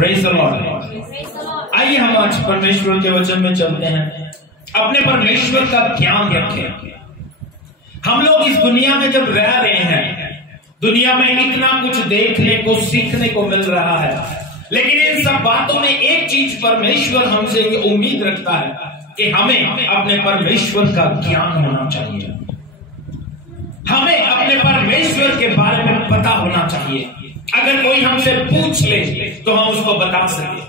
Praise the Lord. आइए हम आज परमेश्वर के वचन में चलते हैं। अपने परमेश्वर का ज्ञान रखें। हम लोग इस दुनिया में जब रह रहे हैं, दुनिया में इतना कुछ देखने को सीखने को मिल रहा है, लेकिन इन सब बातों में एक चीज परमेश्वर हमसे ये उम्मीद रखता है कि हमें अपने परमेश्वर का ज्ञान होना चाहिए। हमें अपने परमेश्वर के बारे में पता होना चाहिए। अगर कोई हमसे पूछ ले तो हम उसको बता सके।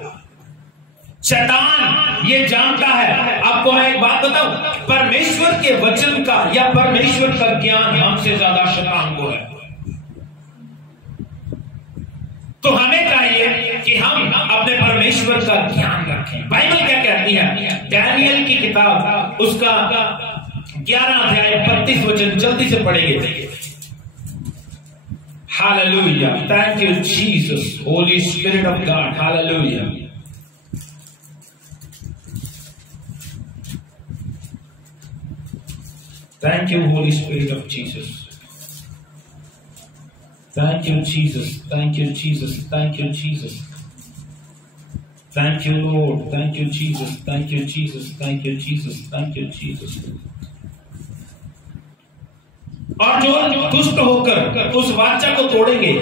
शैतान ये जानता है। आपको मैं एक बात बताऊं, परमेश्वर के वचन का या परमेश्वर का ज्ञान हमसे ज्यादा शैतान को है। तो हमें चाहिए कि हम अपने परमेश्वर का ज्ञान रखें। बाइबल क्या कहती है? डैनियल की किताब उसका 11 अध्याय 32 वचन जल्दी से पढ़ेंगे। Hallelujah, thank you Jesus, Holi spirit of God, hallelujah. Thank you Holi spirit of Jesus, thank you Jesus, thank you Jesus, thank you Jesus, thank you Lord, thank you Jesus, thank you Jesus, thank you Jesus, thank you Jesus। और जो दुष्ट होकर उस वाचा को तोड़ेंगे,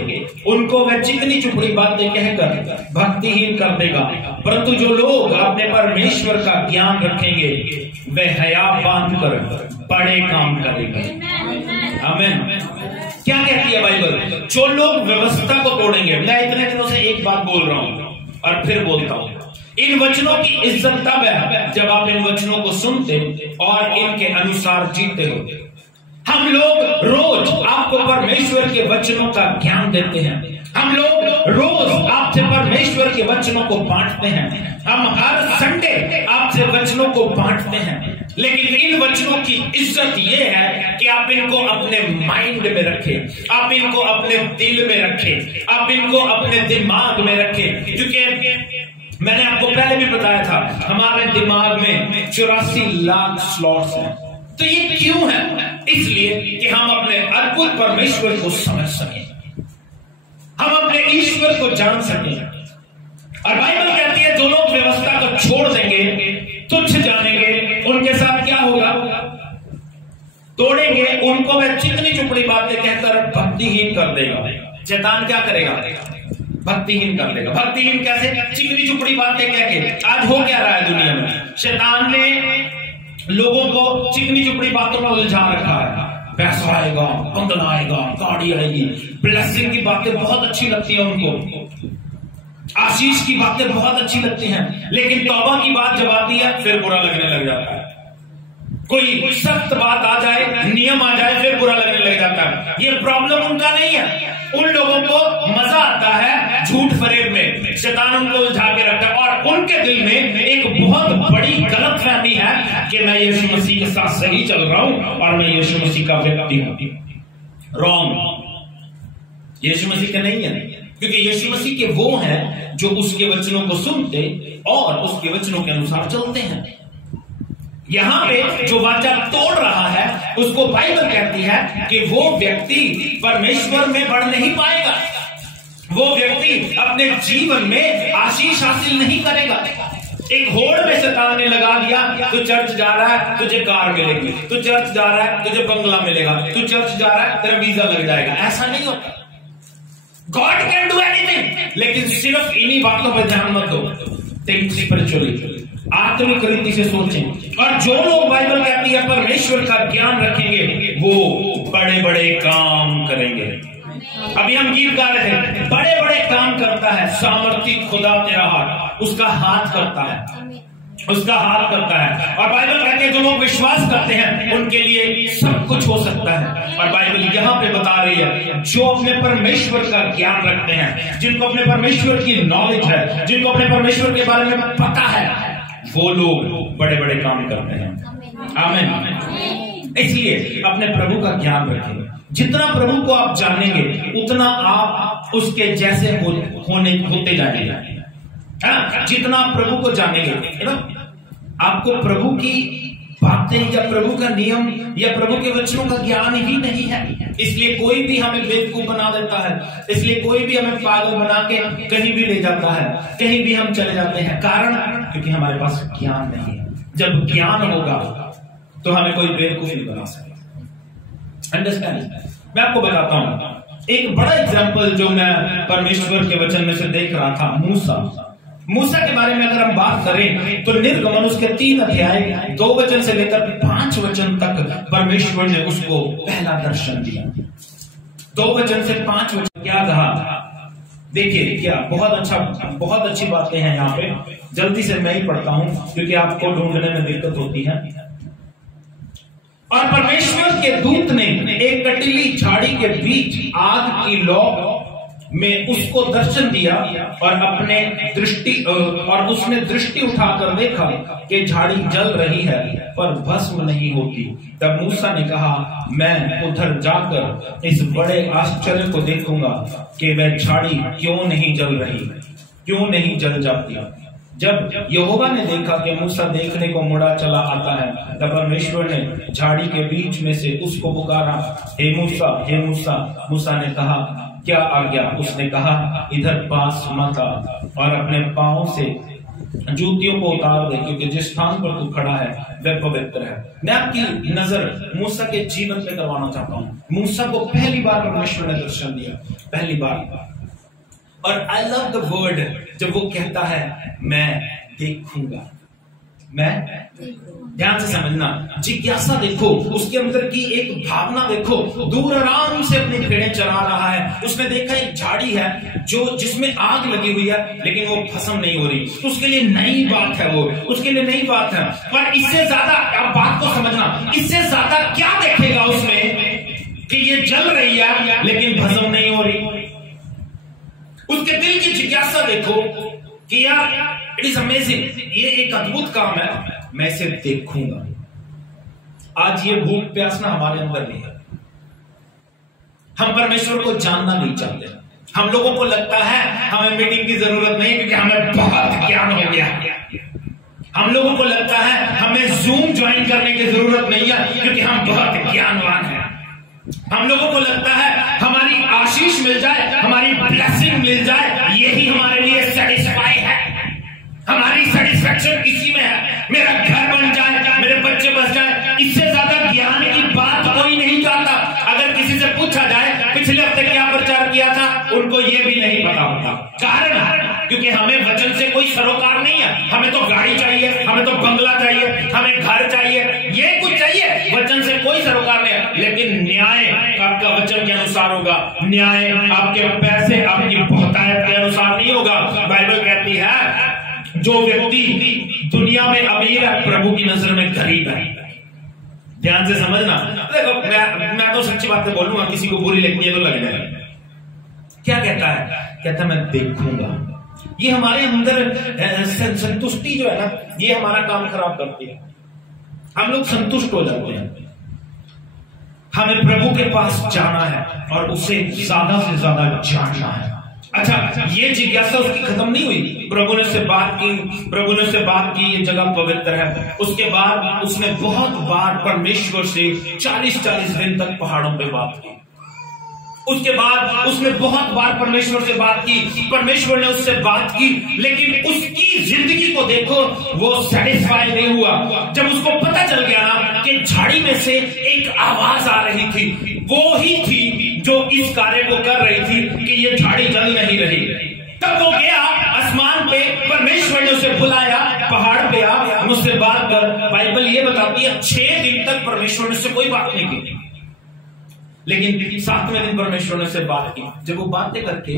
उनको वह चिकनी चुपड़ी बातें कहकर भक्तिहीन कर देगा, परंतु जो लोग अपने परमेश्वर का ज्ञान रखेंगे वे हया बांध कर बड़े काम करेंगे। आमीन। क्या कहती है बाइबल? जो लोग व्यवस्था को तोड़ेंगे। मैं इतने दिनों से एक बात बोल रहा हूं और फिर बोलता हूं, इन वचनों की इज्जत तब है जब आप इन वचनों को सुनते और इनके अनुसार जीते हो। हम लोग रोज आपको परमेश्वर के वचनों का ज्ञान देते हैं। हम लोग रोज आपसे परमेश्वर के वचनों को बांटते हैं। हम हर संडे आपसे वचनों को बांटते हैं, लेकिन इन वचनों की इज्जत यह है कि आप इनको अपने माइंड में रखें, आप इनको अपने दिल में रखें, आप इनको अपने दिमाग में रखें। क्योंकि मैंने आपको पहले भी बताया था, हमारे दिमाग में 84 लाख स्लॉट्स हैं। तो ये क्यों है? इसलिए कि हम अपने अद्भुत परमेश्वर को समझ सकें, हम अपने ईश्वर को जान सकें। और बाइबल कहती है जो लोग व्यवस्था को छोड़ देंगे, तुच्छ जानेंगे, उनके साथ क्या होगा? तोड़ेंगे, उनको वह चिकनी चुपड़ी बातें कहकर भक्तिहीन कर देगा। शैतान क्या करेगा? भक्तिहीन कर देगा। भक्तिहीन कैसे? चिकनी चुपड़ी बातें कह के। आज हो क्या रहा है दुनिया में? शैतान ने लोगों को चिकनी चुपड़ी बातों में उलझा रखा है। पैसा आएगा, बंगला आएगा, गाड़ी आएगी, ब्लेसिंग की बातें बहुत अच्छी लगती है उनको, आशीष की बातें बहुत अच्छी लगती हैं, लेकिन तौबा की बात जब आती है फिर बुरा लगने लग जाता है। कोई सख्त बात आ जाए, नियम आ जाए, फिर बुरा लगने लग जाता है। ये प्रॉब्लम उनका नहीं है। उन लोगों को मजा आता है झूठ फरेब में। शैतान उनको उलझा के रखता है और उनके दिल में एक बहुत बड़ी गलतफहमी है कि मैं यीशु मसीह के साथ सही चल रहा हूं और मैं यीशु मसीह का व्यक्ति हूं। रॉन्ग। यीशु मसीह का नहीं है, क्योंकि यीशु मसीह के वो हैं जो उसके वचनों को सुनते और उसके वचनों के अनुसार चलते हैं। यहां पे जो वाचा तोड़ रहा है उसको बाइबल कहती है कि वो व्यक्ति परमेश्वर में बढ़ नहीं पाएगा, वो व्यक्ति अपने जीवन में आशीष हासिल नहीं करेगा। एक होड़ में शैतान ने लगा दिया, तू चर्च जा रहा है तुझे कार मिलेगी, तू चर्च जा रहा है तुझे बंगला मिलेगा, तू चर्च जा रहा है तेरा वीजा लग जाएगा। ऐसा नहीं होता। गॉड कैन डू एनीथिंग, लेकिन सिर्फ इन्हीं बातों पर ध्यान मत दो। थिंक स्पिरिचुअली, आत्मिक रीति से सोचें। और जो लोग बाइबल कहती है परमेश्वर का ज्ञान रखेंगे वो बड़े बड़े काम करेंगे। अभी हम गीत गा रहे थे, बड़े बड़े काम करता है सामर्थी खुदा तेरा हाथ, उसका हाथ करता है, उसका हाथ करता है। और बाइबल कहते हैं जो लोग विश्वास करते हैं उनके लिए सब कुछ हो सकता है। और बाइबल यहाँ पे बता रही है जो अपने परमेश्वर का ज्ञान रखते हैं, जिनको अपने परमेश्वर की नॉलेज है, जिनको अपने परमेश्वर के बारे में पता है, वो लोग बड़े बड़े काम करते हैं। आमीन। इसलिए अपने प्रभु का ज्ञान रखें। जितना प्रभु को आप जानेंगे उतना आप उसके जैसे होते जाएंगे। जितना प्रभु को जानेंगे, आपको प्रभु की बातें या प्रभु का नियम या प्रभु के वचनों का ज्ञान ही नहीं है। इसलिए कोई भी हमें बेवकूफ बना देता है, इसलिए कोई भी हमें पागल बना के कहीं भी ले जाता है, कहीं भी हम चले जाते हैं। कारण क्योंकि हमारे पास ज्ञान नहीं है। जब ज्ञान होगा तो हमें कोई बेवकूफ नहीं बना सकता। अंडरस्टैंड? मैं आपको बताता हूं एक बड़ा एग्जाम्पल जो मैं परमेश्वर के वचन में से देख रहा था। मूसा के बारे में अगर हम बात करें तो निर्गमन उसके 3 अध्याय 2 वचन से लेकर 5 वचन तक परमेश्वर ने उसको पहला दर्शन दिया। 2 वचन से 5 वचन क्या कहा देखिए, क्या बहुत अच्छी बातें हैं यहाँ पे। जल्दी से मैं ही पढ़ता हूं क्योंकि आपको ढूंढने में दिक्कत होती है। और परमेश्वर के दूत ने एक कटीली झाड़ी के बीच आग की लौ में उसको दर्शन दिया और उसने दृष्टि उठाकर देखा कि झाड़ी जल रही है पर भस्म नहीं होती। तब मूसा ने कहा, मैं उधर जाकर इस बड़े आश्चर्य को देखूंगा कि वह झाड़ी क्यों नहीं जल रही, क्यों नहीं जल जाती। जब यहोवा ने देखा कि मूसा देखने को मुड़ा चला आता है, तब परमेश्वर ने झाड़ी के बीच में से उसको पुकारा, हे मूसा, हे मूसा। मूसा ने कहा, क्या आज्ञा? उसने कहा, इधर पास मत आ और अपने पांव से जूतियों को उतार दे, क्योंकि जिस स्थान पर तू खड़ा है वह पवित्र है। मैं आपकी नजर मूसा के जीवन पे करवाना चाहता हूं। मूसा को पहली बार परमेश्वर ने दर्शन दिया, पहली बार। और आई लव द वर्ड जब वो कहता है मैं देखूंगा। मैं ध्यान से समझना, जिज्ञासा देखो, उसके अंदर की एक भावना देखो। दूर आराम से अपनी भेड़ें चरा रहा है। उसने देखा एक झाड़ी है जिसमें आग लगी हुई है, लेकिन वो भस्म नहीं हो रही। उसके लिए नई बात है, वो उसके लिए नई बात है। पर इससे ज्यादा, आप बात को समझना, इससे ज्यादा क्या देखेगा उसमें कि ये जल रही है लेकिन भस्म नहीं हो रही। उसके दिल की जिज्ञासा देखो कि यार इट इज अमेजिंग, ये एक अद्भुत काम है, मैं इसे देखूंगा। आज ये भूख प्यास ना हमारे अंदर नहीं है। हम परमेश्वर को जानना नहीं चाहते। हम लोगों को लगता है हमें मीटिंग की जरूरत नहीं क्योंकि हमें बहुत ज्ञान हो गया। हम लोगों को लगता है हमें जूम ज्वाइन करने की जरूरत नहीं है क्योंकि हम बहुत ज्ञानवान हैं। हम लोगों को लगता है हमारी आशीष मिल जाए, हमारी ब्लेसिंग मिल जाए, यही हमारे लिए सेटिस्फाई है। हमारी सेटिस्फेक्शन इसी में है, मेरा घर बन जाए, मेरे बच्चे बस जाए। इससे ज्यादा ज्ञान की बात कोई नहीं चाहता। अगर किसी से पूछा जाए पिछले हफ्ते क्या प्रचार किया था, उनको ये भी नहीं पता होता। कारण क्योंकि हमें वचन से कोई सरोकार नहीं है। हमें तो गाड़ी चाहिए, हमें तो बंगला चाहिए, हमें घर चाहिए, ये कुछ चाहिए, वचन से कोई सरोकार नहीं है। लेकिन न्याय आपका वचन के अनुसार होगा। न्याय आपके पैसे, आपकी बहुतायत के अनुसार नहीं होगा। बाइबल कहती है जो व्यक्ति दुनिया में अमीर है प्रभु की नजर में गरीब है। ध्यान से समझना। देखो मैं तो सच्ची बातें बोलूंगा, किसी को बुरी लगनी है तो लग जाए। क्या कहता है? कहता मैं देखूंगा। ये हमारे अंदर संतुष्टि जो है ना, ये हमारा काम खराब करती है। हम लोग संतुष्ट हो जाते हैं। हमें प्रभु के पास जाना है और उसे ज्यादा से ज्यादा जानना है। अच्छा, ये जिज्ञासा उसकी खत्म नहीं हुई। प्रभु ने उससे बात की, ये जगह पवित्र है। उसके बाद उसने बहुत बार परमेश्वर से 40-40 दिन तक पहाड़ों पे बात की। उसके बाद उसने बहुत बार परमेश्वर से बात की, परमेश्वर ने उससे बात की, लेकिन उसकी जिंदगी को देखो, वो सेटिस्फाई नहीं हुआ। जब उसको पता चल गया ना कि झाड़ी में से एक आवाज आ रही थी, वो ही थी जो इस कार्य को कर रही थी कि ये झाड़ी जल नहीं रही, तब वो गया आसमान पे, परमेश्वर ने उसे बुलाया, पहाड़ पे आ, मुझसे बात कर। बाइबल ये बताती है 6 दिन तक परमेश्वर ने उससे कोई बात नहीं की, लेकिन 7वें दिन परमेश्वर ने उससे बात की। जब वो बात करके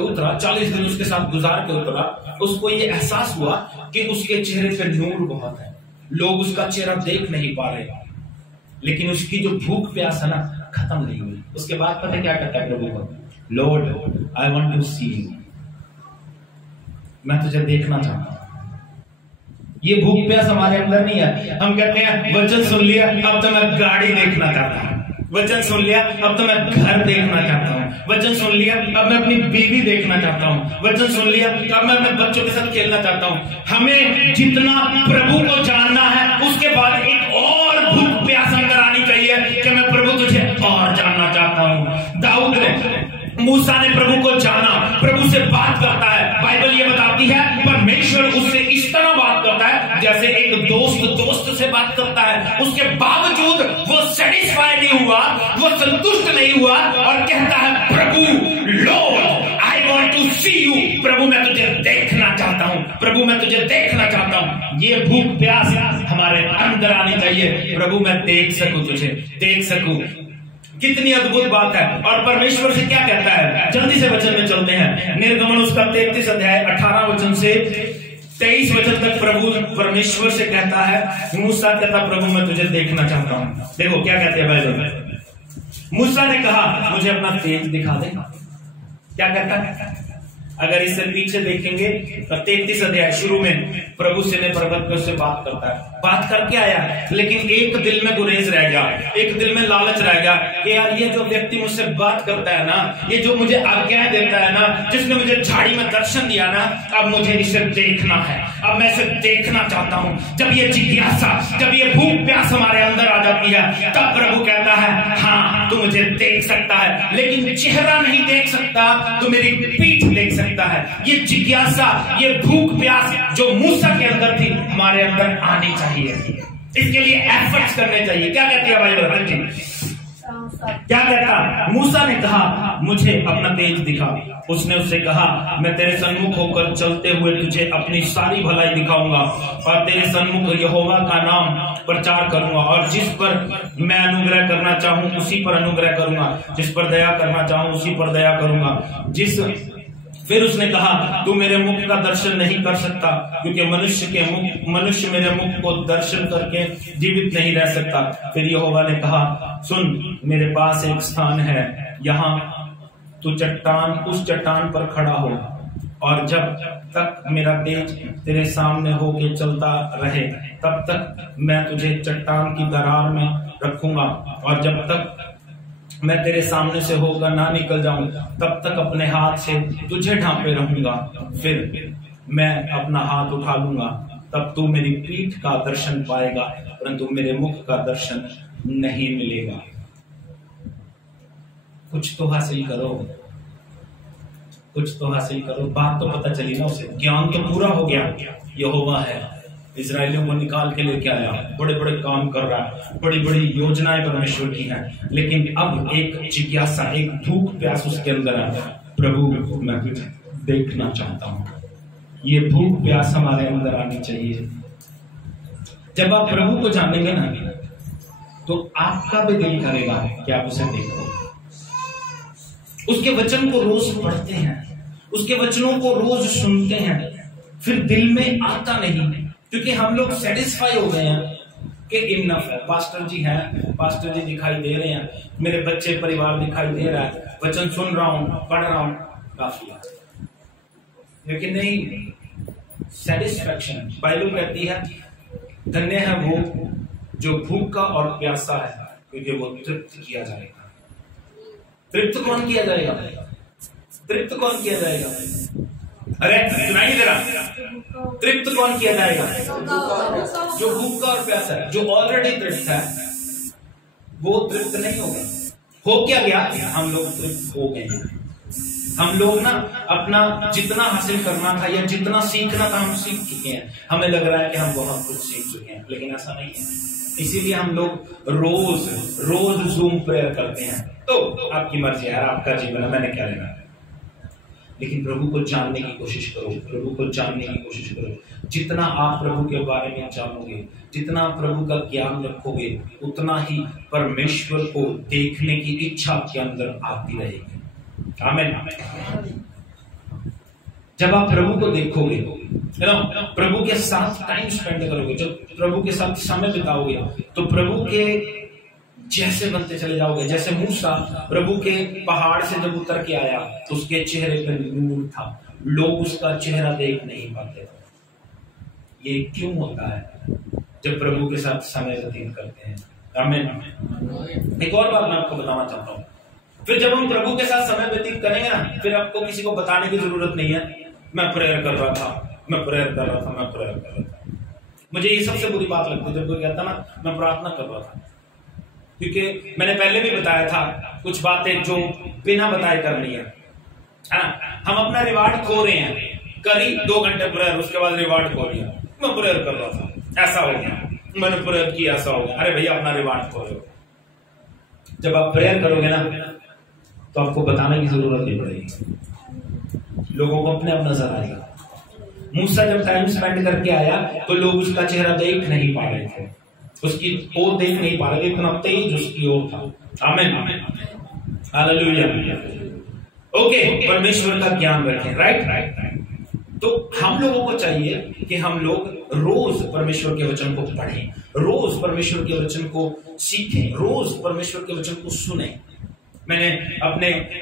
उतरा, 40 दिन उसके साथ गुजार के उतरा, उसको ये एहसास हुआ कि उसके चेहरे पे नूर बहुत है। लोग उसका चेहरा देख नहीं पा रहे, लेकिन उसकी जो भूख प्यास है ना, खत्म नहीं हुई। उसके बाद पता क्या करता है प्रभु को? Lord I want to see you, मैं तुझे देखना चाहता हूं। ये भूख प्यास हमारे अंदर नहीं है। हम कहते हैं वचन सुन लिया, अब तो मैं गाड़ी देखना चाहता हूं, वचन सुन लिया, अब तो मैं घर देखना चाहता हूँ। वचन सुन लिया, अब मैं अपनी बीवी देखना चाहता हूँ। वचन सुन लिया, अब मैं अपने बच्चों के साथ खेलना चाहता हूँ। हमें जितना प्रभु को जानना है, उसके बाद एक और भूख प्यास अंदर आनी चाहिए कि मैं प्रभु तुझे और जानना चाहता हूँ। दाऊद ने, मूसा ने प्रभु को जाना, प्रभु से बात करता है। बाइबल ये बताती है परमेश्वर उससे इस तरह बात करता है जैसे एक दोस्त से बात करता है। उसके बावजूद वो सेटिस्फाई नहीं हुआ, वो संतुष्ट नहीं हुआ और कहता है प्रभु, Lord I want to see you, प्रभु मैं तुझे देखना चाहता हूं, प्रभु मैं तुझे देखना चाहता हूं। ये भूख प्यास हमारे अंदर आनी चाहिए। प्रभु मैं देख सकूं, तुझे देख सकूं। कितनी अद्भुत बात है। और परमेश्वर से क्या कहता है, जल्दी से वचन में चलते हैं। निर्गमन उसका 33 अध्याय 18 वचन से 23 वचन तक प्रभु परमेश्वर से कहता है, मूसा कहता प्रभु मैं तुझे देखना चाहता हूं। देखो क्या कहते हैं बाइबल। मूसा ने कहा मुझे अपना तेज दिखा दे। क्या कहता है, अगर इससे पीछे देखेंगे तो 33 अध्याय शुरू में प्रभु से ने पर्वत पर उससे बात करता है। बात करके आया, लेकिन एक दिल में गुरेज रह गया, एक दिल में लालच रह गया कि यार ये जो व्यक्ति मुझसे बात करता है ना, ये जो मुझे आज्ञाएं देता है ना, जिसने मुझे झाड़ी में दर्शन दिया ना, अब मुझे इसे देखना है, अब मैं इसे देखना चाहता हूं। जब ये जिज्ञासा, जब ये भूख प्यास हमारे अंदर आ जाती है, तब प्रभु कहता है हाँ तू मुझे देख सकता है, लेकिन चेहरा नहीं देख सकता, तू मेरी पीठ देख सकता है। ये जिज्ञासा, ये भूख प्यास जो मूसा के अंदर थी, हमारे अंदर आनी चाहिए। इसके लिए एफर्ट्स करने चाहिए। क्या कहती है बाइबल? हाँ जी, क्या कहता? मूसा ने कहा मुझे अपना तेज दिखा। उसने उससे कहा मैं तेरे सन्मुख होकर चलते हुए तुझे अपनी सारी भलाई दिखाऊंगा और तेरे सन्मुख यहोवा का नाम प्रचार करूंगा, और जिस पर मैं अनुग्रह करना चाहूं उसी पर अनुग्रह करूंगा, जिस पर दया करना चाहूं उसी पर दया करूंगा। फिर उसने कहा तू मेरे मुख का दर्शन नहीं कर सकता, क्योंकि मनुष्य मेरे मुख को दर्शन करके जीवित नहीं रह सकता। फिर यहोवा ने कहा सुन, मेरे पास एक स्थान है, यहाँ तू उस चट्टान पर खड़ा हो, और जब तक मेरा तेज तेरे सामने होके चलता रहे तब तक मैं तुझे चट्टान की दरार में रखूंगा, और जब तक मैं तेरे सामने से होकर ना निकल जाऊं तब तक अपने हाथ से तुझे ढांपे रहूंगा। फिर मैं अपना हाथ उठा लूंगा, तब तू मेरी पीठ का दर्शन पाएगा, परंतु मेरे मुख का दर्शन नहीं मिलेगा। कुछ तो हासिल करो, कुछ तो हासिल करो। बात तो पता चली ना उसे, ज्ञान तो पूरा हो गया। यहोवा है, इजरायलियों को निकाल के लेके आया, बड़े बड़े काम कर रहा है, बड़ी बड़ी योजनाएं परमेश्वर की हैं, लेकिन अब एक जिज्ञासा, एक भूख प्यास उसके अंदर है। प्रभु मैं तुझे देखना चाहता हूं। ये भूख प्यास हमारे अंदर आनी चाहिए। जब आप प्रभु को जानेंगे ना, तो आपका भी दिल करेगा कि आप उसे देखो। उसके वचन को रोज पढ़ते हैं, उसके वचनों को रोज सुनते हैं, फिर दिल में आता नहीं, क्योंकि हम लोग सेटिस्फाई हो गए हैं कि इनफ है, पास्टर जी हैं, पास्टर जी दिखाई दे रहे हैं, मेरे बच्चे परिवार दिखाई दे रहा है, वचन सुन रहा हूं, पढ़ रहा हूं, काफी है। लेकिन नहीं, सेटिस्फैक्शन। बाइबल कहती है धन्य है वो जो भूखा और प्यासा है, क्योंकि वो तृप्त किया जाएगा। तृप्त कौन किया जाएगा? तृप्त कौन किया जाएगा? अरे सुनाई दे रहा? तृप्त कौन किया जाएगा? जो भूखा और प्यासा है, जो ऑलरेडी तृप्त है, वो तृप्त नहीं होगा। हो क्या गया? हम लोग तृप्त हो गए हैं। हम लोग ना अपना जितना हासिल करना था या जितना सीखना था हम सीख चुके हैं। हमें लग रहा है कि हम बहुत कुछ सीख चुके हैं, लेकिन ऐसा नहीं है। इसीलिए हम लोग रोज जूम प्रेयर करते हैं। तो आपकी मर्जी है, आपका जीवन है, मैंने क्या लेना है। लेकिन प्रभु को जानने की कोशिश करो, प्रभु को जानने की कोशिश करो। जितना आप प्रभु के बारे में जानोगे, जितना प्रभु का ज्ञान रखोगे, उतना ही परमेश्वर को देखने की इच्छा आपके अंदर आती रहेगी। आमीन। जब आप प्रभु को देखोगे, प्रभु के साथ टाइम स्पेंड करोगे, जब प्रभु के साथ समय बिताओगे, तो प्रभु के जैसे बनते चले जाओगे। जैसे मूसा प्रभु के पहाड़ से जब उतर के आया तो उसके चेहरे पर नूर था, लोग उसका चेहरा देख नहीं पाते थे। ये क्यों होता है? जब प्रभु के साथ समय व्यतीत करते हैं, आमीन। एक और बात मैं आपको बताना चाहता हूँ, फिर जब हम प्रभु के साथ समय व्यतीत करेंगे ना, फिर आपको किसी को बताने की जरूरत नहीं है मैं प्रेयर कर रहा था, मैं प्रेयर कर रहा था, मैं प्रेयर कर रहा था। मुझे ये सबसे बुरी बात लगती है जब कोई कहता ना मैं प्रार्थना कर रहा था, क्योंकि मैंने पहले भी बताया था कुछ बातें जो बिना बताए करनी है ना। हम अपना रिवार्ड खो रहे हैं, करी 2 घंटे प्रेयर, उसके बाद रिवार्ड खो लिया। मैं प्रेयर कर रहा था, ऐसा हो गया, मैंने प्रेयर किया, ऐसा हो गया। अरे भैया अपना रिवार्ड खो रहे हो। जब आप प्रेयर करोगे ना तो आपको बताने की जरूरत नहीं पड़ेगी, लोगों को अपने आप नजर आएगा। मूसा जब टाइम स्पेंड करके आया तो लोग उसका चेहरा देख नहीं पा रहे थे, उसकी ओर देख नहीं पा रहे थे, इतना तेज उसकी ओर था। आमीन, हालेलुया। ओके, परमेश्वर का ज्ञान रखें। राइट। तो हम लोगों को चाहिए कि हम लोग रोज परमेश्वर के वचन को पढ़ें, रोज परमेश्वर के वचन को सीखें, रोज परमेश्वर के वचन को सुने।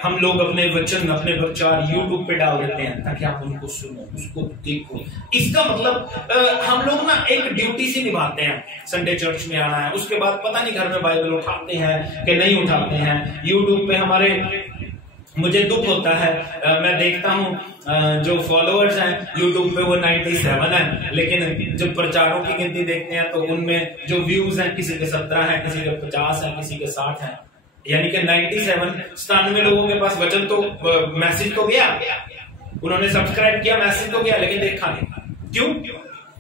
हम लोग अपने वचन, अपने प्रचार YouTube पे डाल देते हैं ताकि आप उनको सुनो, उसको देखो। इसका मतलब हम लोग ना एक ड्यूटी सी निभाते हैं, संडे चर्च में आना है, उसके बाद पता नहीं घर में बाइबल उठाते हैं कि नहीं उठाते हैं। YouTube पे हमारे, मुझे दुख होता है, मैं देखता हूँ जो फॉलोअर्स हैं YouTube पे वो 97 है, लेकिन जब प्रचारों की गिनती देखते हैं तो उनमें जो व्यूज हैं किसी के 17 हैं, किसी के 50 हैं, किसी के 60 हैं। यानी कि 97 लोगों के पास वचन तो, मैसेज तो गया, उन्होंने सब्सक्राइब किया, मैसेज तो गया, लेकिन देखा नहीं। क्यों?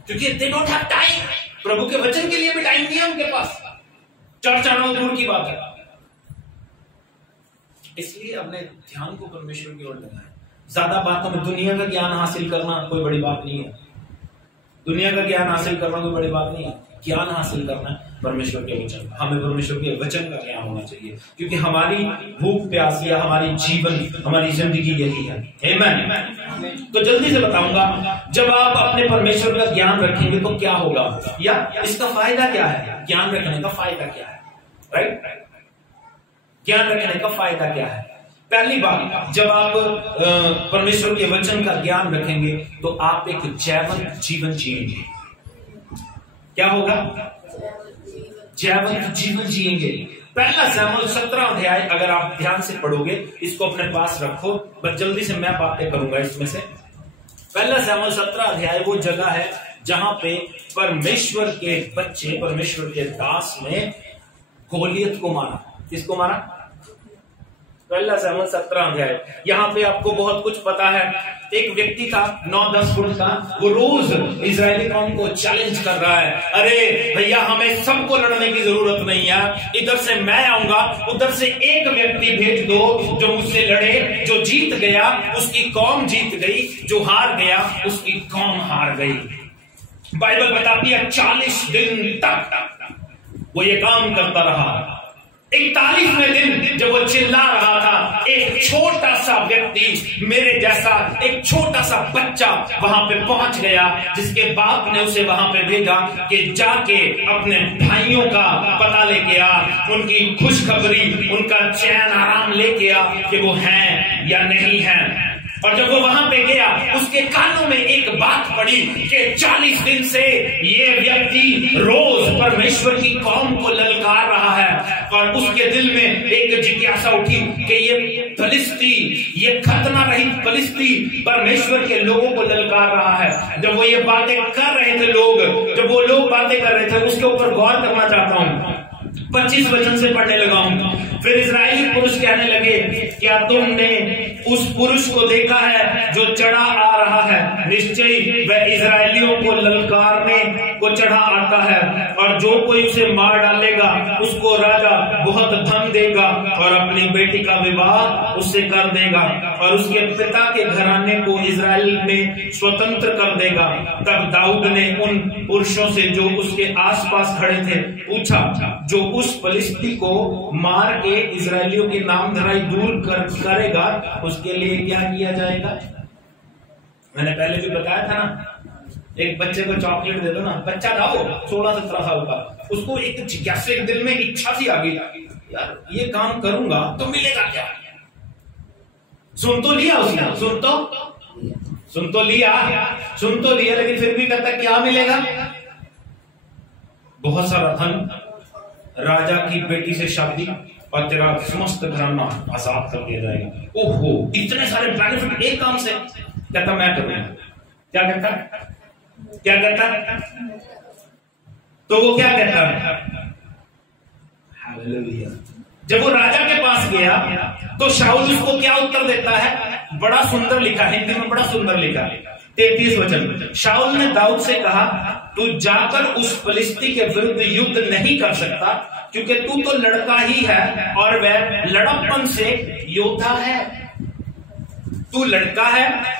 क्योंकि दे डोंट हैव टाइम। प्रभु के वचन के लिए भी टाइम नहीं है उनके पास, चर्च आना दूर की बात है। इसलिए अपने ध्यान को परमेश्वर की ओर लगाएं। ज्यादा बातों में दुनिया का ज्ञान हासिल करना कोई बड़ी बात नहीं है, दुनिया का ज्ञान हासिल करना कोई बड़ी बात नहीं है। ज्ञान हासिल करना परमेश्वर के वचन, हमें परमेश्वर के वचन का ज्ञान होना चाहिए, क्योंकि हमारी भूख प्यास या हमारी जीवन, हमारी जिंदगी यही है। आमीन। तो जल्दी से बताऊंगा, जब आप अपने परमेश्वर का ज्ञान रखेंगे तो क्या होगा, या इसका फायदा क्या है, ज्ञान रखने का फायदा क्या है। राइट, ज्ञान रखने का फायदा क्या है? पहली बात, जब आप परमेश्वर के वचन का ज्ञान रखेंगे तो आप एक जैवंत जीवन जिएंगे। क्या होगा? जैवंत जीवन जिएंगे। पहला शमूएल 17 अध्याय अगर आप ध्यान से पढ़ोगे, इसको अपने पास रखो, बस जल्दी से मैं बातें करूंगा इसमें से। पहला शमूएल 17 अध्याय वो जगह है जहां पे परमेश्वर के बच्चे, परमेश्वर के दास ने गोलियत को मारा। किसको मारा? पहला शमूएल 17 अध्याय। यहाँ पे आपको बहुत कुछ पता है। एक व्यक्ति था 9-10 फुट का, वो रोज इजरायली कौम को चैलेंज कर रहा है, अरे भैया हमें सबको लड़ने की जरूरत नहीं है, इधर से मैं आऊंगा, उधर से एक व्यक्ति भेज दो जो मुझसे लड़े, जो जीत गया उसकी कौम जीत गई, जो हार गया उसकी कौम हार गई। बाइबल बताती है 40 दिन तक वो ये काम करता रहा। 41वें दिन जब वो चिल्ला रहा था, एक छोटा सा व्यक्ति, मेरे जैसा एक छोटा सा बच्चा वहां पे पहुंच गया, जिसके बाप ने उसे वहां पे भेजा कि जाके अपने भाइयों का पता लेके आ, उनकी खुशखबरी, उनका चैन आराम लेके आ कि वो हैं या नहीं हैं। और जब वो वहां पे गया, उसके कानों में एक बात पड़ी कि 40 दिन से ये व्यक्ति रोज परमेश्वर की कौम को ललकार रहा है। और उसके दिल में एक जिज्ञासा उठी कि ये फलिस्ती, ये खतना रहित फलिस्ती परमेश्वर के लोगों को ललकार रहा है। जब वो ये बातें कर रहे थे लोग, जब वो लोग बातें कर रहे थे, उसके ऊपर गौर करना चाहता हूं। 25 वचन से पढ़ने लगा हूं। फिर इजरायली पुरुष कहने लगे, क्या तुमने उस पुरुष को देखा है जो चढ़ा आ रहा है? निश्चय वह इजरायलियों को ललकारने को चढ़ा आता है, और जो कोई उसे मार डालेगा उसको राजा बहुत धन देगा और अपनी बेटी का विवाह उससे कर देगा और उसके पिता के घराने को इजराइल में स्वतंत्र कर देगा। तब दाऊद ने उन पुरुषों से जो उसके आसपास खड़े थे पूछा, जो उस फलिस्ती को मार के इजरायलियों की नाम धराई दूर करेगा, उसके लिए क्या किया जाएगा? मैंने पहले भी बताया था ना, एक बच्चे को चॉकलेट दे दो ना, बच्चा था वो 16-17 साल का, उसको एक जिज्ञासा, एक दिल में इच्छा सी आ गई, यार ये काम करूंगा तो मिलेगा क्या? सुन तो लिया उसने, सुन तो लिया, लेकिन फिर भी कहता क्या मिलेगा? बहुत सारा धन, राजा की बेटी से शादी और तेरा समस्त घराना आजाद कर दिया जाएगा। ओहो, इतने सारे बेनिफिट एक काम से। कहता मैं करूंगा। क्या कहता, क्या कहता? तो वो क्या कहता है? हालेलुया। जब वो राजा के पास गया तो शाऊल उसको क्या उत्तर देता है? बड़ा सुंदर लिखा, हिंदी में बड़ा सुंदर लिखा। 33 वचन। शाऊल ने दाऊद से कहा, तू जाकर उस फिलिस्ती के विरुद्ध युद्ध नहीं कर सकता, क्योंकि तू तो लड़का ही है और वह लड़कपन से योद्धा है। तू लड़का है,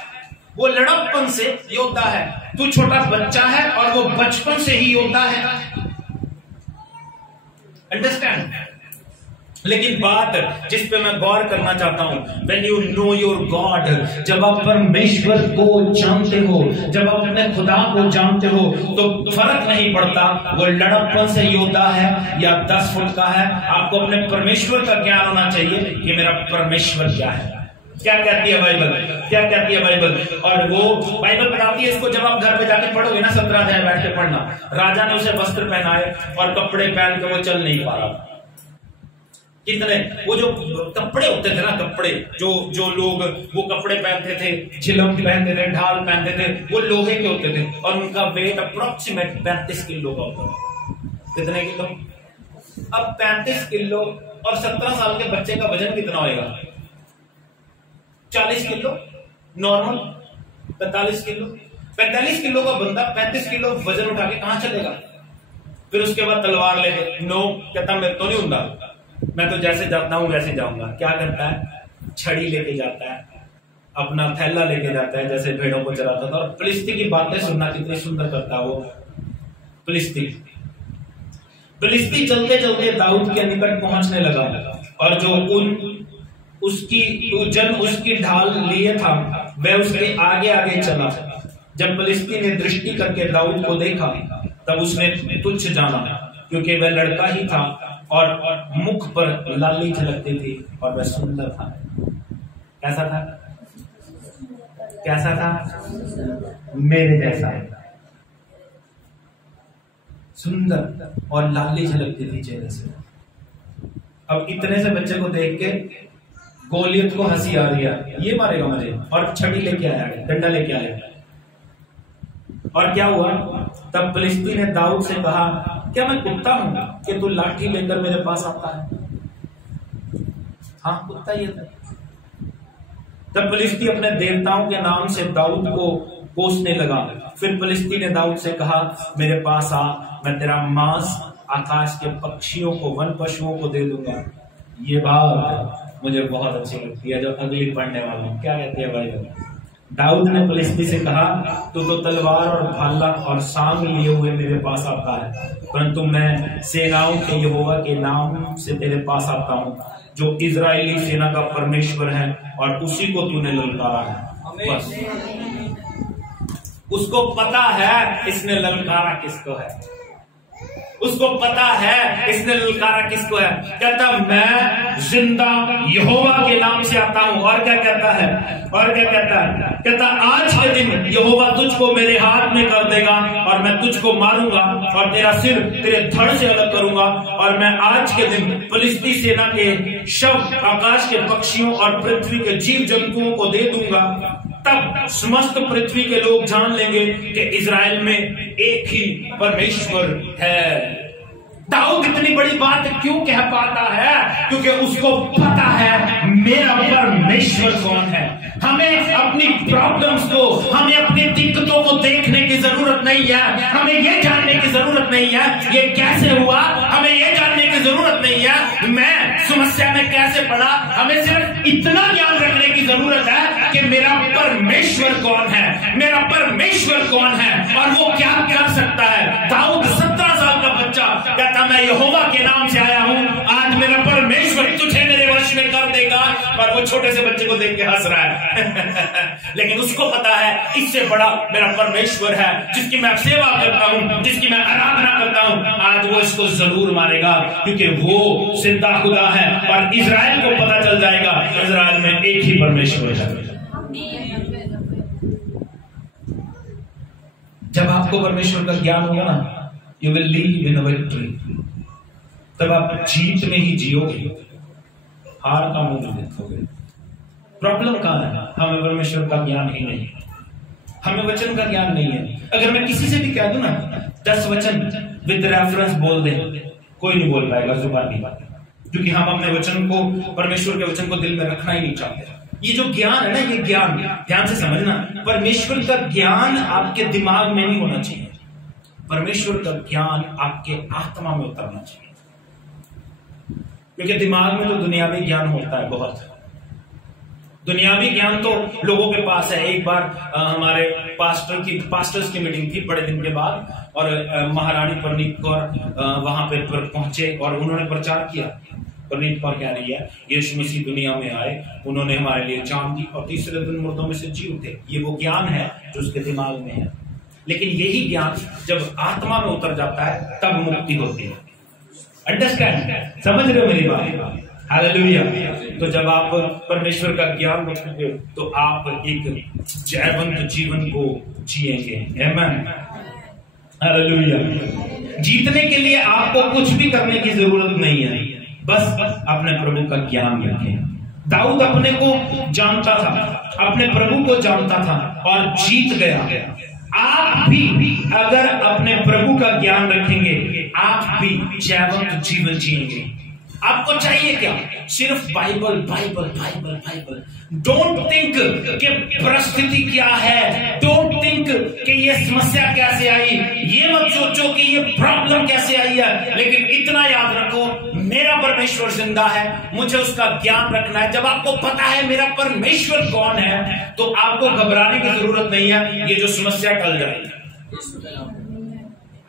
वो लड़कपन से योद्धा है। तू छोटा बच्चा है और वो बचपन से ही योद्धा है। अंडरस्टैंड? लेकिन बात जिस पे मैं गौर करना चाहता हूं, when you know your God, जब आप परमेश्वर को जानते हो, जब आप अपने खुदा को जानते हो, तो फर्क नहीं पड़ता वो लड़कपन से योद्धा है या 10 फुट का है। आपको अपने परमेश्वर का ज्ञान होना चाहिए कि मेरा परमेश्वर क्या है। क्या कहती है बाइबल? क्या कहती है बाइबल? और वो बाइबल बताती है, इसको जब आप घर पे जाके पढ़ोगे ना, 17 अध्याय बैठ के पढ़ना। राजा ने उसे वस्त्र पहनाए और कपड़े पहन के वो चल नहीं पा रहा। कितने वो जो कपड़े होते थे ना, कपड़े जो लोग वो कपड़े पहनते थे, झिलम पहनते थे, ढाल पहनते थे, वो लोहे के होते थे और उनका वेट अप्रोक्सीमेट 35 किलो का होता था। कितने किलो? अब 35 किलो और 17 साल के बच्चे का वजन कितना होगा? 40 किलो नॉर्मल, 45 किलो। 45 किलो का बंदा 35 किलो वजन उठा के कहां चलेगा? फिर उसके बाद तलवार लेके, नो कहता मैं तो नहीं हूं, मैं तो जैसे जाता हूं वैसे जाऊंगा। क्या करता है? छड़ी लेके जाता है, अपना थैला लेके जाता है, जैसे भेड़ों को चराता था। और फिलिस्ती की बातें सुनना कितनी सुंदर करता है वो फिलिस्ती चलते चलते दाऊद के निकट पहुंचने लगा और जो उसकी ढाल लिए था वह उसके आगे आगे चला। जब फिलिस्ती ने दृष्टि करके दाऊद को देखा तब उसने तुच्छ जाना, क्योंकि वह लड़का ही था और मुख पर लाली झलकती थी और वह सुंदर था। कैसा था? कैसा था? मेरे जैसा सुंदर और लाली झलकती थी चेहरे से। अब इतने से बच्चे को देख के गोलियत को हंसी आ रही है, ये मारेगा मुझे, और छड़ी लेके आया, डंडा लेके आया। और क्या हुआ? तब फिलिस्ती ने दाऊद से कहा, क्या मैं कुत्ता हूं कि तू लाठी लेकर मेरे पास आता है? हाँ, कुत्ता ही था। तब फिलिस्ती अपने देवताओं के नाम से दाऊद को कोसने लगा। फिर फिलिस्ती ने दाऊद से कहा, मेरे पास आ, मैं तेरा मांस आकाश के पक्षियों को, वन पशुओं को दे दूंगा। ये बात मुझे बहुत अच्छी लगती है जो अगली पढ़ने वाला हूं। क्या कहती है बाइबल? दाऊद ने फिलिस्ती से कहा, तू तो तलवार और भाला और सांग लिए हुए मेरे पास आता है, परंतु मैं सेनाओं के यहोवा के नाम से तेरे पास आता हूं, जो इजरायली सेना का परमेश्वर है, और उसी को तूने ललकारा है। बस उसको पता है इसने ललकारा किसको है, उसको पता है इसने ललकारा किसको है। कहता मैं जिंदा यहोवा के नाम से आता हूं। और क्या कहता है? और क्या कहता है? कहता आज के दिन यहोवा तुझको मेरे हाथ में कर देगा और मैं तुझको मारूंगा और तेरा सिर तेरे धड़ से अलग करूंगा, और मैं आज के दिन फिलिस्ती सेना के शव आकाश के पक्षियों और पृथ्वी के जीव जंतुओं को दे दूंगा। तब समस्त पृथ्वी के लोग जान लेंगे कि इजराइल में एक ही परमेश्वर है। दाऊद इतनी बड़ी बात क्यों कह पाता है? क्योंकि उसको पता है मेरा परमेश्वर कौन है। हमें अपनी प्रॉब्लम्स को, हमें अपनी दिक्कतों को देखने की जरूरत नहीं है, हमें ये जानने की जरूरत नहीं है ये कैसे हुआ, हमें ये जानने की जरूरत नहीं है मैं समस्या में कैसे पड़ा। हमें सिर्फ इतना ज्ञान रखने की जरूरत है कि मेरा परमेश्वर कौन है, मेरा परमेश्वर कौन है और वो क्या कर सकता है। दाऊद 17 साल का बच्चा कहता मैं यहोवा के नाम से आया हूं, आज मेरा परमेश्वर तुझे मेरे वश में कर देगा। और वो छोटे से बच्चे को देख के हंस रहा है लेकिन उसको पता है इससे बड़ा मेरा परमेश्वर है, जिसकी मैं सेवा करता हूं, जिसकी मैं आराधना करता हूं। आज वो इसको जरूर मारेगा, क्योंकि वो जिंदा खुदा है और इजराइल को पता चल जाएगा इजराइल में एक ही परमेश्वर है। जब आपको परमेश्वर का ज्ञान होगा ना, you will leave in victory. तब आप जीत में ही जियोगे, हार का मुंह नहीं देखोगे। प्रॉब्लम कहां है? हमें परमेश्वर का ज्ञान ही नहीं है, हमें वचन का ज्ञान नहीं है। अगर मैं किसी से भी कह दूं ना 10 वचन विद रेफरेंस बोल दे, कोई नहीं बोल पाएगा, जुबान नहीं पाएगा, क्योंकि हम अपने वचन को, परमेश्वर के वचन को दिल में रखना ही नहीं चाहते। ये जो ज्ञान है ना, ये ज्ञान, ध्यान से समझना, परमेश्वर का ज्ञान आपके दिमाग में नहीं होना चाहिए, परमेश्वर का ज्ञान आपके आत्मा में उतरना चाहिए। क्योंकि दिमाग में तो दुनियावी ज्ञान होता है, बहुत दुनियावी ज्ञान तो लोगों के पास है। एक बार हमारे पास्टर्स की मीटिंग थी बड़े दिन के बाद, और महारानी परनीत कौर वहां पे पहुंचे और उन्होंने प्रचार किया। परनीत कौर कह रही है यीशु मसीह दुनिया में आए, उन्होंने हमारे लिए जान दी और तीसरे दिन मुर्दों में से जी उठे। ये वो ज्ञान है जो उसके दिमाग में है। लेकिन यही ज्ञान जब आत्मा में उतर जाता है तब मुक्ति होती है। अंडरस्टैंड, समझ रहे हो मेरी बात? हालेलुया। तो जब आप परमेश्वर का ज्ञान रखोगे तो आप एक जयवंत जीवन को जिएंगे। आमीन, हालेलुया। जीतने के लिए आपको कुछ भी करने की जरूरत नहीं है, बस अपने प्रभु का ज्ञान रखें। दाऊद अपने को जानता था, अपने प्रभु को जानता था और जीत गया। आप भी अगर अपने प्रभु का ज्ञान रखेंगे, आप भी जयवंत जीवन जिएंगे। आपको चाहिए क्या? सिर्फ Bible Bible Bible Bible. Don't think कि परिस्थिति क्या है, डोंट थिंक कि ये समस्या कैसे आई, ये मत सोचो कि ये प्रॉब्लम कैसे आई है, लेकिन इतना याद रखो मेरा परमेश्वर जिंदा है, मुझे उसका ज्ञान रखना है। जब आपको पता है मेरा परमेश्वर कौन है, तो आपको घबराने की जरूरत नहीं है, ये जो समस्या टल जाएगी।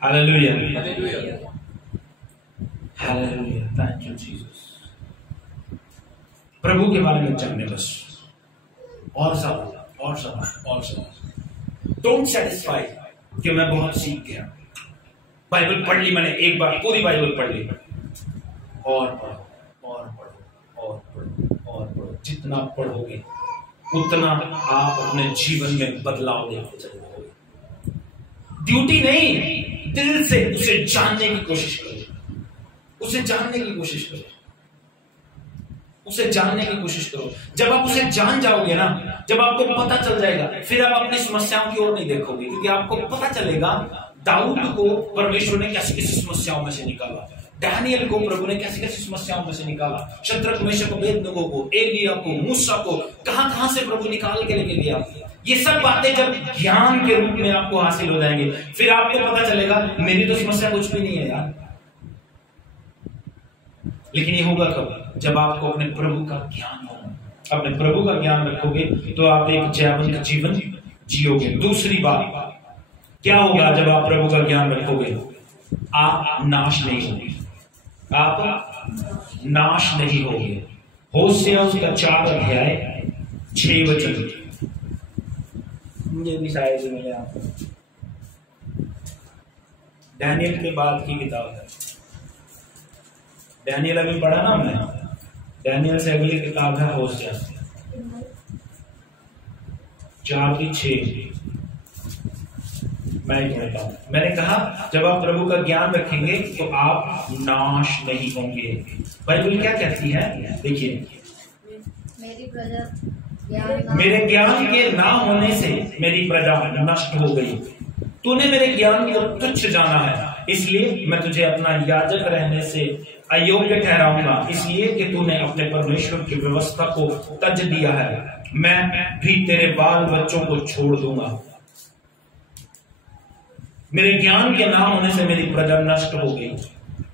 Hallelujah, hallelujah, thank you Jesus. प्रभु के बारे में जानने बस, और ज्यादा और ज्यादा और ज्यादा। डोंट सेटिस्फाई कि मैं बहुत सीख गया, बाइबल पढ़ ली मैंने, एक बार पूरी बाइबल पढ़ ली, और पढ़ो और पढ़ो और पढ़ो और पढ़ो। जितना पढ़ोगे उतना आप अपने जीवन में बदलाव देखते चलोगे। ड्यूटी नहीं, दिल से उसे जानने की कोशिश करो, उसे जानने की कोशिश करो, उसे जानने की कोशिश करो। जब आप उसे जान जाओगे ना, जब आपको पता चल जाएगा, फिर आप अपनी समस्याओं की ओर नहीं देखोगे, क्योंकि आपको पता चलेगा दाऊद को परमेश्वर ने कैसी कैसी समस्याओं में से निकाला, दानियल को प्रभु ने कैसी कैसी समस्याओं में से निकाला, शद्रक मेशक अबेदनगो को, एलिया को, मूसा को कहां से प्रभु निकाल के लेके गया। ये सब बातें जब ज्ञान के रूप में आपको हासिल हो जाएंगे, फिर आपको पता चलेगा मेरी तो समस्या कुछ भी नहीं है यार। लेकिन ये होगा कब? जब आपको अपने प्रभु का ज्ञान होगा। अपने प्रभु का ज्ञान रखोगे तो आप एक जयवंत जीवन जियोगे। दूसरी बात क्या होगा जब आप प्रभु का ज्ञान रखोगे? आप नाश नहीं होगे, आप नाश नहीं होगे। होशे उसका 4 अध्याय 6 वचन, ये भी शायद मिले आपको, दानियल के बाद की किताब है। दानियल अभी पढ़ा ना हमने, दानियल से अगली किताब है होशे 4:6। मैं कहता हूं, मैंने कहा जब आप प्रभु का ज्ञान रखेंगे तो आप नाश नहीं होंगे। बाइबल क्या कहती है? देखिए, मेरे ज्ञान के ना होने से मेरी प्रजा नष्ट हो गई। तूने मेरे ज्ञान को तुच्छ जाना है, इसलिए मैं तुझे अपना याजक रहने से अयोग्य ठहराऊंगा, इसलिए कि तूने अपने परमेश्वर की व्यवस्था को तज दिया है। मैं भी तेरे बाल बच्चों को छोड़ दूंगा। मेरे ज्ञान के ना होने से मेरी प्रजा नष्ट हो गई,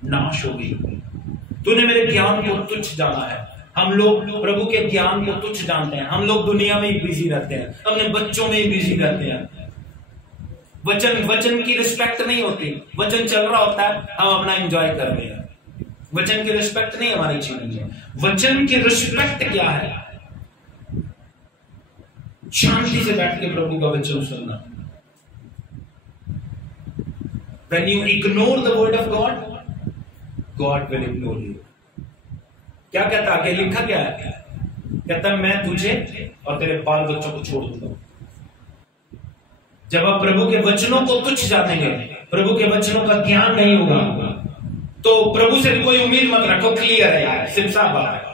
नाश हो गई। तूने मेरे ज्ञान को तुच्छ जाना है। हम लोग प्रभु के ज्ञान को तुच्छ जानते हैं। हम लोग दुनिया में ही बिजी रहते हैं, अपने बच्चों में ही बिजी रहते हैं। वचन की रिस्पेक्ट नहीं होती। वचन चल रहा होता है, हम अपना एंजॉय कर रहे हैं। वचन की रिस्पेक्ट नहीं हमारे जीवन में। वचन की रिस्पेक्ट क्या है? शांति से बैठ के प्रभु का वचन सुनना। When you ignore the word of God, God will ignore you. क्या कहता है? लिखा क्या है? कहता मैं तुझे और तेरे बाल बच्चों को छोड़ दूंगा। जब आप प्रभु के वचनों को तुच्छ जानेंगे, प्रभु के वचनों का ज्ञान नहीं होगा, तो प्रभु से कोई उम्मीद मत रखो, क्लियर है यार, सिर्फ साफ बात है।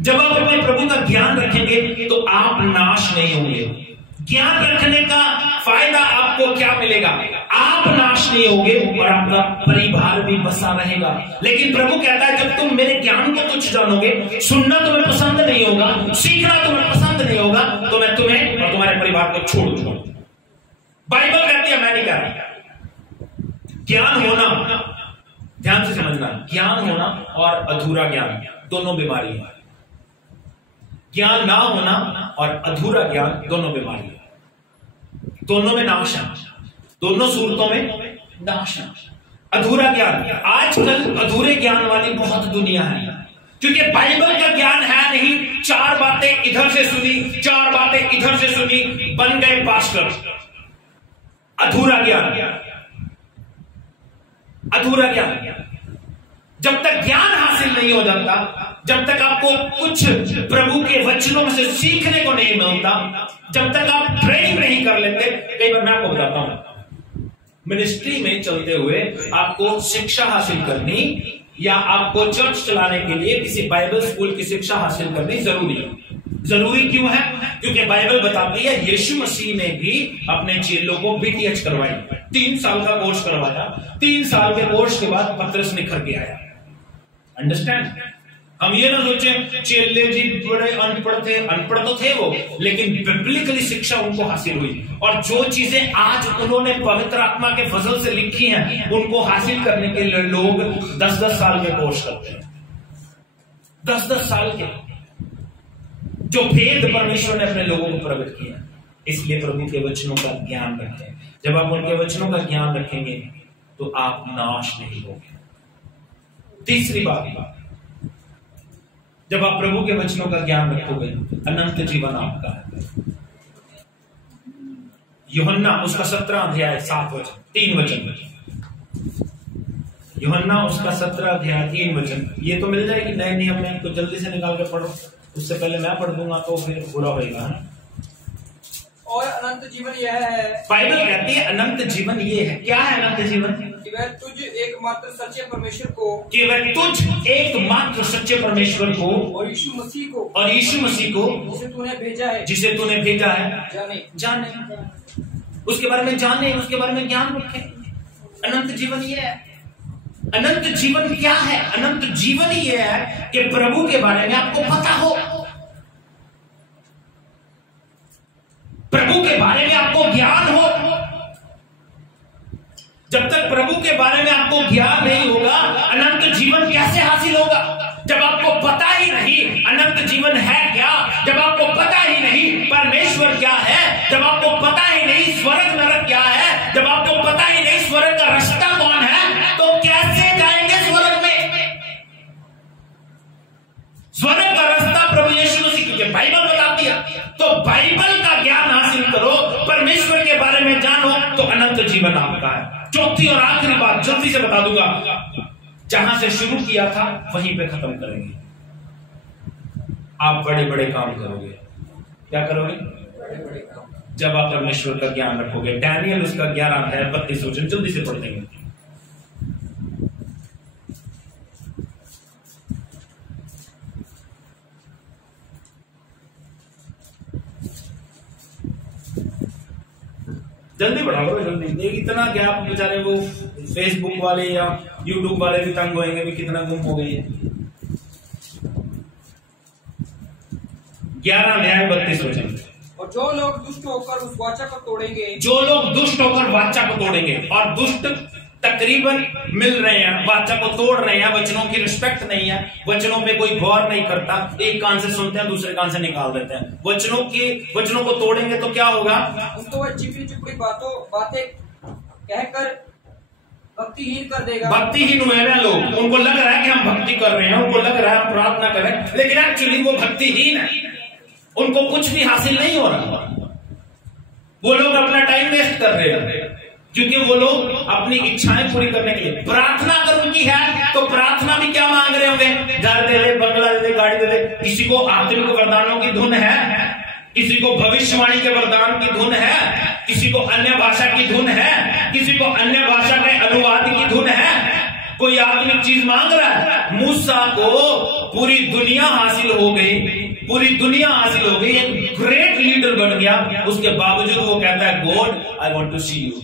जब आप अपने प्रभु का ज्ञान रखेंगे तो आप नाश नहीं होंगे। ज्ञान रखने का फायदा आपको क्या मिलेगा? आप नाश नहीं होगे और आपका परिवार भी बसा रहेगा। लेकिन प्रभु कहता है जब तुम मेरे ज्ञान को तुच्छ जानोगे, सुनना तुम्हें पसंद नहीं होगा, सीखना तुम्हें पसंद नहीं होगा, तो मैं तुम्हें और तुम्हारे परिवार को छोड़ दूंगा। बाइबल कहती है, मैं नहीं कह रहा। ज्ञान होना, ध्यान से समझना, ज्ञान होना और अधूरा ज्ञान दोनों बीमारी है। ज्ञान ना होना और अधूरा ज्ञान दोनों बीमारी है, दोनों में नाश है, दोनों सूरतों में नाश है। अधूरा ज्ञान, आजकल अधूरे ज्ञान वाली बहुत दुनिया है, क्योंकि बाइबल का ज्ञान है नहीं। चार बातें इधर से सुनी, चार बातें इधर से सुनी, बन गए पास्टर। अधूरा ज्ञान, अधूरा ज्ञान। जब तक ज्ञान हासिल नहीं हो जाता, जब तक आपको कुछ प्रभु के वचनों में से सीखने को नहीं मिलता, जब तक आप ट्रेनिंग नहीं कर लेते। कई बार मैं आपको बताता हूं, मिनिस्ट्री में चलते हुए आपको शिक्षा हासिल करनी या आपको चर्च चलाने के लिए किसी बाइबल स्कूल की शिक्षा हासिल करनी जरूरी है। जरूरी क्यों है? क्योंकि बाइबल बताती है यीशु मसीह ने भी अपने चेलों को बीटीएच करवाई, 3 साल का कोर्स करवाया। 3 साल के कोर्स के बाद पतरस निखर के आया। अंडरस्टैंड? हम ये ना सोचे चेले जी बड़े अनपढ़ थे, अनपढ़ तो थे वो, लेकिन बिब्लिकली शिक्षा उनको हासिल हुई। और जो चीजें आज उन्होंने पवित्र आत्मा के फजल से लिखी हैं, उनको हासिल करने के लिए लोग 10-10 साल के कोर्स करते हैं। 10-10 साल के, जो भेद परमेश्वर ने अपने लोगों को प्रकट किया। इसलिए प्रभु के वचनों का ज्ञान रखें। जब आप उनके वचनों का ज्ञान रखेंगे तो आप नाश नहीं होंगे। तीसरी बात, जब आप प्रभु के वचनों का ज्ञान रखोगे, अनंत जीवन आपका है। यूहन्ना उसका 17 अध्याय 7 वचन 3 वचन। यूहन्ना उसका 17 अध्याय 3 वचन। ये तो मिल जाएगी नए नियम में, तो जल्दी से निकाल के पढ़ो। उससे पहले मैं पढ़ दूंगा तो फिर बुरा होगा। और अनंत जीवन यह है, बाइबल कहती है अनंत जीवन ये है। क्या है अनंत जीवन? कि वह तुझ एकमात्र सच्चे परमेश्वर को, कि वह तुझ एकमात्र सच्चे परमेश्वर को और यीशु मसीह को, और यीशु मसीह को जिसे तूने भेजा है, जिसे तूने भेजा है, जाने। उसके बारे में जाने, उसके बारे में ज्ञान रखे। अनंत जीवन ये है। अनंत जीवन क्या है? अनंत जीवन ही ये है कि प्रभु के बारे में आपको पता हो, प्रभु के बारे में आपको ज्ञान हो। जब तक प्रभु के बारे में आपको ज्ञान नहीं होगा, अनंत जीवन कैसे हासिल होगा? जब आपको पता ही नहीं अनंत जीवन है क्या, जब आपको पता ही नहीं परमेश्वर क्या है, जब आपको पता ही नहीं स्वर्ग नरक क्या है, जब आपको पता ही नहीं स्वर्ग का रास्ता कौन है, तो कैसे जाएंगे स्वर्ग में? स्वर्ग का रास्ता प्रभु यीशु मसीह, क्योंकि बाइबल बताती है। तो बाइबल का ज्ञान हासिल करो, परमेश्वर के बारे में जानो, तो अनंत जीवन आपका है। चौथी और आखिरी बात जल्दी से बता दूंगा, जहां से शुरू किया था वहीं पे खत्म करेंगे। आप बड़े बड़े काम करोगे। क्या करोगे? बड़े काम। जब आप परमेश्वर का ज्ञान रखोगे। डैनियल उसका 11 अध्याय 32 वचन जल्दी से पढ़ देंगे। जल्दी बढ़ाओ, जल्दी। देख इतना गैप, बेचारे वो फेसबुक वाले या यूट्यूब वाले भी तंग होंगे भी कितना गुम हो गई है। 11 अध्याय 32 वचन। और जो लोग दुष्ट होकर उस वाचा को तोड़ेंगे, जो लोग दुष्ट होकर वाचा को तोड़ेंगे, और दुष्ट तकरीबन मिल रहे हैं, वाचा को तोड़ रहे हैं, वचनों की रिस्पेक्ट नहीं है, वचनों पे कोई गौर नहीं करता, एक कान से सुनते हैं दूसरे कान से निकाल देते हैं। वचनों को तोड़ेंगे तो क्या होगा? उनको वह चिपड़ी चुपड़ी बातें कहकर भक्तिहीन कर देगा। भक्तिहीन हुए हैं लोग, उनको लग रहा है कि हम भक्ति कर रहे हैं, उनको लग रहा है हम प्रार्थना कर रहे हैं, लेकिन एक्चुअली वो भक्तिहीन है। उनको कुछ भी हासिल नहीं हो रहा। वो लोग अपना टाइम वेस्ट कर रहे हैं, क्योंकि वो लोग अपनी इच्छाएं पूरी करने के लिए। प्रार्थना अगर उनकी है तो प्रार्थना भी क्या मांग रहे होंगे? घर दे दे, बंगला दे दे, गाड़ी दे दे। किसी को आत्मिक वरदानों की धुन है, किसी को भविष्यवाणी के वरदान की धुन है, किसी को अन्य भाषा की धुन है, किसी को अन्य भाषा के अनुवाद की धुन है। कोई आत्मिक चीज मांग रहा है। मूसा को पूरी दुनिया हासिल हो गई, पूरी दुनिया हासिल हो गई, एक ग्रेट लीडर बन गया, उसके बावजूद वो कहता है God I want to see you,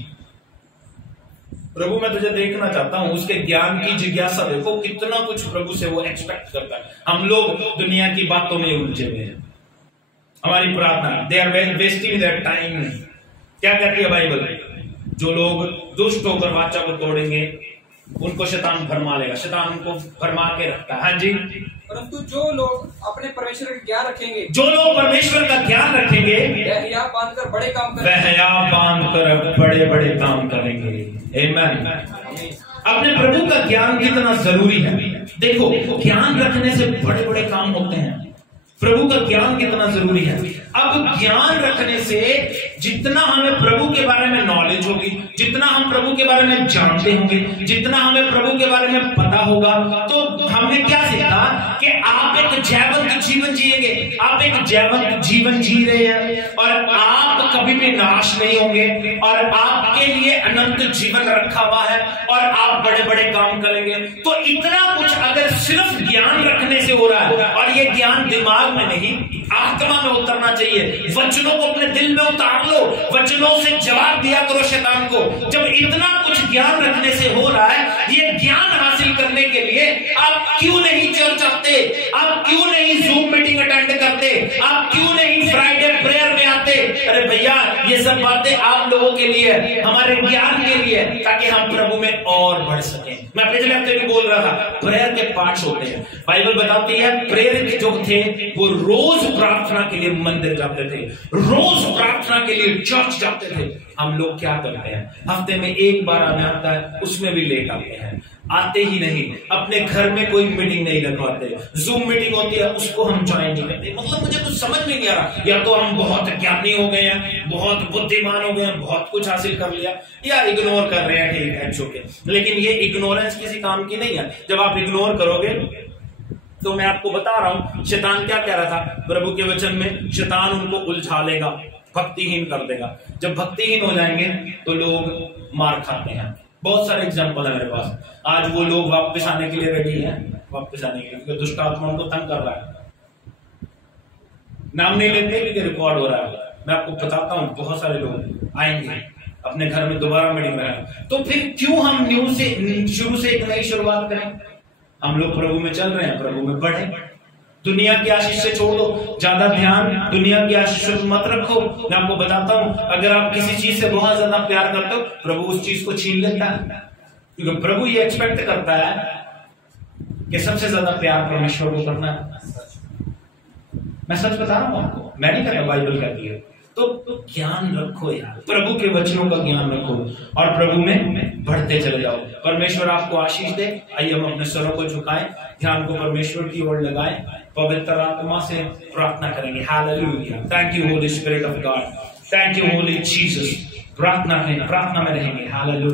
प्रभु मैं तुझे देखना चाहता हूं। उसके ज्ञान की जिज्ञासा देखो, कितना कुछ प्रभु से वो एक्सपेक्ट करता है। हम लोग दुनिया की बातों में उलझे हुए हैं। हमारी प्रार्थना, they are wasting their time. क्या कहती है बाइबल? जो लोग दुष्ट होकर वाचा को तोड़ेंगे उनको शैतान भरमा लेगा, शैतान उनको भरमा के रखता है। हाँ जी। परंतु जो लोग अपने परमेश्वर का ज्ञान रखेंगे, जो लोग परमेश्वर का ज्ञान रखेंगे, वह हिया बांधकर बड़े काम करेंगे, वह हिया बांधकर बड़े बड़े काम करेंगे। आमीन। अपने प्रभु का ज्ञान कितना जरूरी है। देखो, ज्ञान रखने से बड़े बड़े काम होते हैं। प्रभु का ज्ञान कितना जरूरी है। अब ज्ञान रखने से जितना हमें प्रभु के बारे में नॉलेज होगी, जितना हम प्रभु के बारे में जानते होंगे, जितना हमें प्रभु के बारे में पता होगा, तो हमने क्या सीखा कि आप एक जैवंत जीवन जिएंगे। आप एक जैवंत जीवन जी रहे हैं और आप कभी भी नाश नहीं होंगे और आपके लिए अनंत जीवन रखा हुआ है और आप बड़े बड़े काम करेंगे। तो इतना कुछ अगर सिर्फ ज्ञान रखने से हो रहा है, और ये ज्ञान दिमाग में नहीं आत्मा में उतरना चाहिए। वचनों को अपने दिल में उतार लो, वचनों से जवाब दिया करो शैतान को। जब इतना कुछ ज्ञान रखने से हो रहा है, ये ज्ञान हासिल करने के लिए आप क्यों नहीं चर्च आते? आप क्यों नहीं जूम मीटिंग अटेंड करते? आप क्यों नहीं फ्राइडे प्रेयर में आते? अरे भैया, ये सब बातें आप लोगों के लिए, हमारे ज्ञान के लिए, ताकि हम प्रभु में और बढ़ सकें। मैं पिछले हफ्ते भी बोल रहा था, प्रेयर के पार्ट्स होते हैं। बाइबल बताती है प्रेयर के जो थे वो रोज प्रार्थना के लिए मंदिर जाते थे, रोज प्रार्थना के लिए चर्च जाते थे। हम लोग क्या करते हैं? हफ्ते में एक बार आना आता है, उसमें भी लेट आते हैं, आते ही नहीं। अपने घर में कोई मीटिंग नहीं रखवाते, जूम मीटिंग होती है उसको हम ज्वाइन नहीं करते। मतलब मुझे कुछ समझ में नहीं आ रहा। या तो हम बहुत ज्ञानी हो गए हैं, बहुत बुद्धिमान हो गए हैं, बहुत कुछ हासिल कर लिया, या इग्नोर कर रहे हैं। ठीक है, चुके। लेकिन ये इग्नोरेंस किसी काम की नहीं है। जब आप इग्नोर करोगे तो मैं आपको बता रहा हूं शैतान क्या कह रहा था प्रभु के वचन में, शैतान उनको उलझा लेगा, भक्तिहीन कर देगा। जब भक्तिहीन हो जाएंगे तो लोग मार खाते हैं। बहुत सारे एग्जांपल है मेरे पास। आज वो लोग वापस आने के लिए रेडी हैं, वापस आने के लिए, क्योंकि दुष्ट आत्मा उनको तंग कर रहा है। नाम नहीं लेते क्योंकि रिकॉर्ड हो रहा है। मैं आपको बताता हूं बहुत सारे लोग आएंगे अपने घर में दोबारा मीटिंग में। तो फिर क्यों हम न्यू से शुरू से एक नई शुरुआत करें? हम लोग प्रभु में चल रहे हैं, प्रभु में बढ़े। दुनिया की आशीष से छोड़ दो, ज्यादा ध्यान दुनिया की आशीष मत रखो। मैं आपको बताता हूं, अगर आप किसी चीज से बहुत ज्यादा प्यार करते हो, प्रभु उस चीज को छीन लेता है। क्योंकि प्रभु ये एक्सपेक्ट करता है कि सबसे ज्यादा प्यार परमेश्वर को करना है। मैं सच बता रहा हूं आपको, मैं नहीं कहता, बाइबल कहती है। तो ज्ञान रखो यार, प्रभु के वचनों का ज्ञान रखो और प्रभु में बढ़ते चले जाओ। परमेश्वर आपको आशीष दे। आइए हम अपने स्वरों को झुकाएं, ध्यान को परमेश्वर की ओर लगाएं, पवित्र आत्मा से प्रार्थना करेंगे। Hallelujah. Thank you Holi spirit of God, thank you Holi Jesus. प्रार्थना में रहेंगे। हालेलुया।